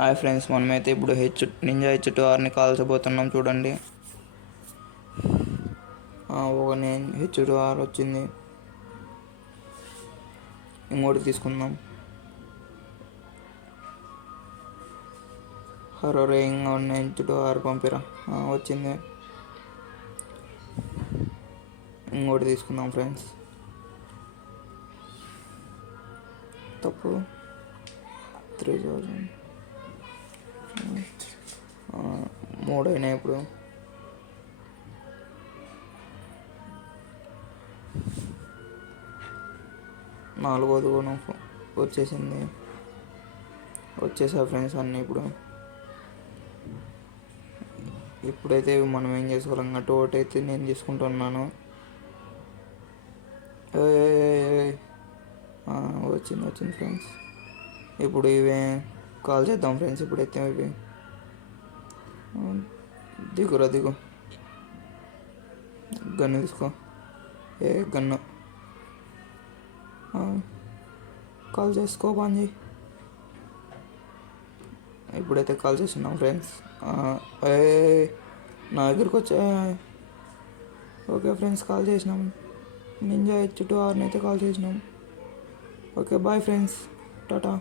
Hi friends, మనమైతే ఇప్పుడు ninja H2Rని కాల్చబోతున్నాం. చూడండి, ఒక H2R వచ్చింది. ఇంకోటి తీసుకుందాం. హరో రేయింగ్ H2R పంపిరా. వచ్చింది. ఇంకోటి తీసుకుందాం ఫ్రెండ్స్. తప్పు 3000 3 అయినాయి. ఇప్పుడు నాలుగోది కూడా వచ్చేసా ఫ్రెండ్స్ అన్నీ. ఇప్పుడైతే మనం ఏం చేసుకోవాలి, అటు ఒకటి అయితే నేను తీసుకుంటున్నాను. వచ్చింది ఫ్రెండ్స్. ఇప్పుడు ఇవే కాల్ చేద్దాం ఫ్రెండ్స్. ఇప్పుడైతే ఇవి దిగు గన్ను తీసుకో. గన్ను కాల్ చేసుకో బాంజీ. ఇప్పుడైతే కాల్ చేస్తున్నాం ఫ్రెండ్స్. నా దగ్గరికి వచ్చా. ఓకే ఫ్రెండ్స్, కాల్ చేసినాం. నింజా H2Rని అయితే కాల్ చేసినాం. Okay, bye friends, Tata.